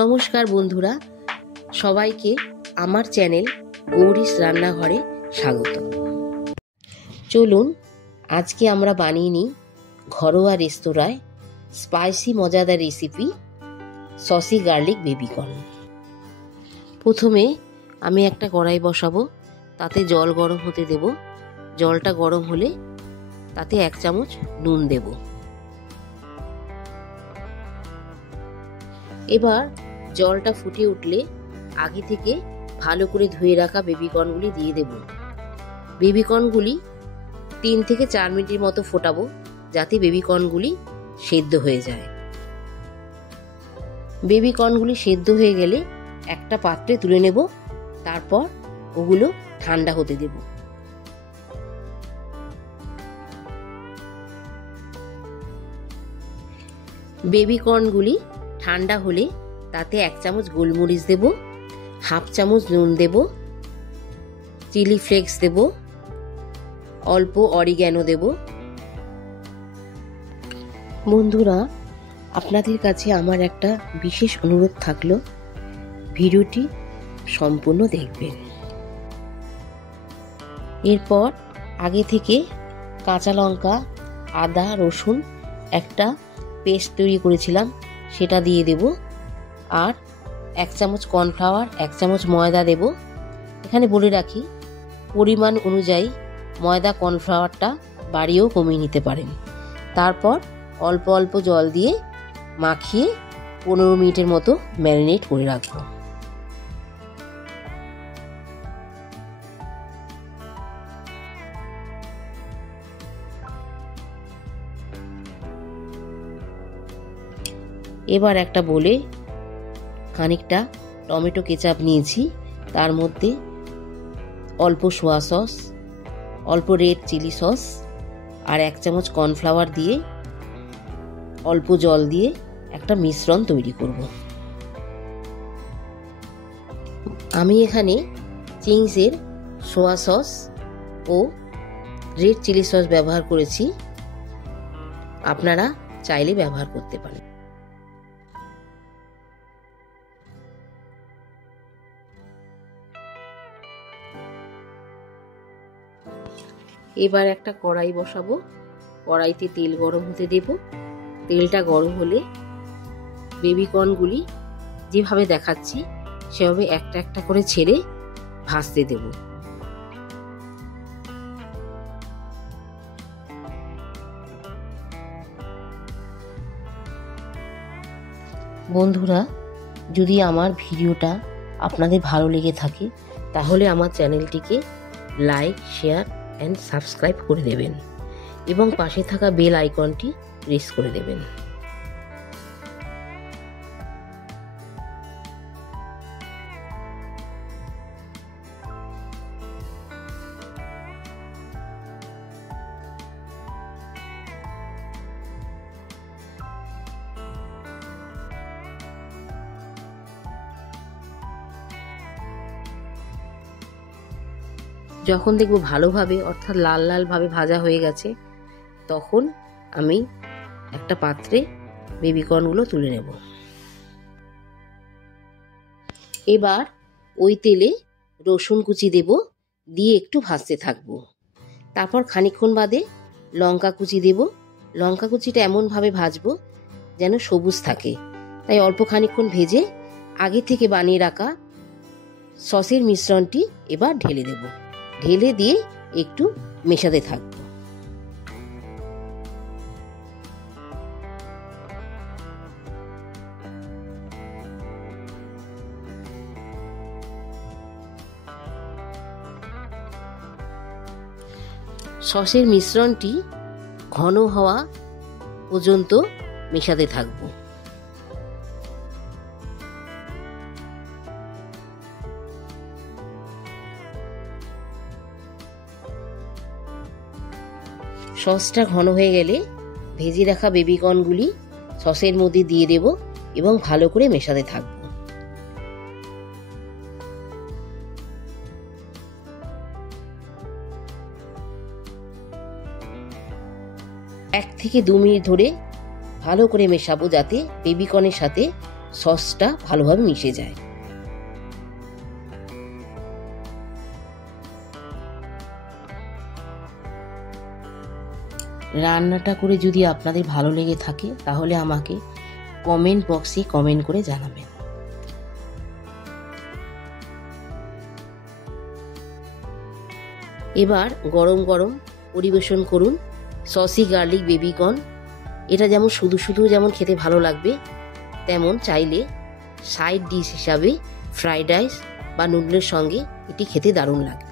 নমস্কার বন্ধুরা, সবাইকে আমার চ্যানেল গৌরীস রান্নাঘরে স্বাগত। চলুন আজকে আমরা বানিয়ে নিই ঘরোয়া রেস্তোরাঁয় স্পাইসি মজাদার রেসিপি সসি গার্লিক বেবিকর্ন। প্রথমে আমি একটা কড়াই বসাবো, তাতে জল গরম হতে দেব। জলটা গরম হলে তাতে 1 চামচ নুন দেব। এবার জলটা ফুটে উঠলে আগে থেকে ভালো করে ধুয়ে রাখা বেবিকর্নগুলি দিয়ে দেব। বেবিকর্নগুলি 3 থেকে 4 মিনিটের মতো ফোটাবো, যাতে বেবিকর্নগুলি সেদ্ধ হয়ে যায়। বেবিকর্নগুলি সেদ্ধ হয়ে গেলে একটা পাত্রে তুলে নেব, তারপর ওগুলো ঠান্ডা হতে দেব। বেবিকর্নগুলি ঠান্ডা হলে তাতে 1 চামচ গোলমরিচ দেব, 1/2 চামচ নুন দেব, চিলি ফ্লেক্স দেব, অল্প অরিগ্যানো দেব। বন্ধুরা, আপনাদের কাছে আমার একটা বিশেষ অনুরোধ থাকলো, ভিডিওটি সম্পূর্ণ দেখবেন। এরপর আগে থেকে কাঁচা লঙ্কা, আদা, রসুন একটা পেস্ট তৈরি করেছিলাম, সেটা দিয়ে দেব। আর 1 চামচ কর্নফ্লাওয়ার, 1 চামচ ময়দা দেব। এখানে বলে রাখি, পরিমাণ অনুযায়ী ময়দা কর্নফ্লাওয়ারটা বাড়িয়েও কমিয়ে নিতে পারেন। তারপর অল্প অল্প জল দিয়ে মাখিয়ে 15 মিনিটের মতো ম্যারিনেট করে রাখবো। এবার একটা বলে খানিকটা টমেটো কেচাপ নিয়েছি, তার মধ্যে অল্প সোয়া সস, অল্প রেড চিলি সস আর 1 চামচ কর্নফ্লাওয়ার দিয়ে অল্প জল দিয়ে একটা মিশ্রণ তৈরি করব। আমি এখানে চিংসের সোয়া সস ও রেড চিলি সস ব্যবহার করেছি, আপনারা চাইলে ব্যবহার করতে পারেন। এবার একটা কড়াই বসাবো, কড়াইতে তেল গরম হতে দেব। তেলটা গরম হলে বেবিকর্নগুলি যেভাবে দেখাচ্ছি সেভাবে একটা একটা করে ছেড়ে ভাজতে দেব। বন্ধুরা, যদি আমার ভিডিওটা আপনাদের ভালো লেগে থাকে তাহলে আমার চ্যানেলটিকে লাইক, শেয়ার এন্ড সাবস্ক্রাইব করে দেবেন এবং পাশে থাকা বেল আইকনটি প্রেস করে দেবেন। যখন দেখব ভালোভাবে অর্থাৎ লাল লাল ভাবে ভাজা হয়ে গেছে, তখন আমি একটা পাত্রে বেবিকর্নগুলো তুলে নেব। এবার ওই তেলে রসুন কুচি দেব, দিয়ে একটু ভাজতে থাকবো। তারপর খানিকক্ষণ বাদে লঙ্কা কুচি দেব। লঙ্কা কুচিটা এমনভাবে ভাজবো যেন সবুজ থাকে, তাই অল্প খানিকক্ষণ ভেজে আগে থেকে বানিয়ে রাখা সসের মিশ্রণটি এবার ঢেলে দেব। ঢেলে দিয়ে একটু মেশাতে থাকবো। সসের মিশ্রণটি ঘন হওয়া পর্যন্ত মেশাতে থাকবো। সসটা ঘন হয়ে গেলে ভেজে রাখা বেবিকর্নগুলি সসের মধ্যে দিয়ে দেব এবং ভালো করে মেশাতে থাকব। 1 থেকে 2 মিনিট ধরে ভালো করে মেশাবো, যাতে বেবিকর্নের সাথে সসটা ভালোভাবে মিশে যায়। রান্নাটা করে যদি আপনাদের ভালো লেগে থাকে তাহলে আমাকে কমেন্ট বক্সে কমেন্ট করে জানাবেন। এবার গরম গরম পরিবেশন করুন সসি গার্লিক বেবিকর্ন। এটা যেমন শুধু শুধু যেমন খেতে ভালো লাগবে, তেমন চাইলে সাইড ডিশ হিসাবে ফ্রাইড রাইস বা নুডলের সঙ্গে এটি খেতে দারুণ লাগবে।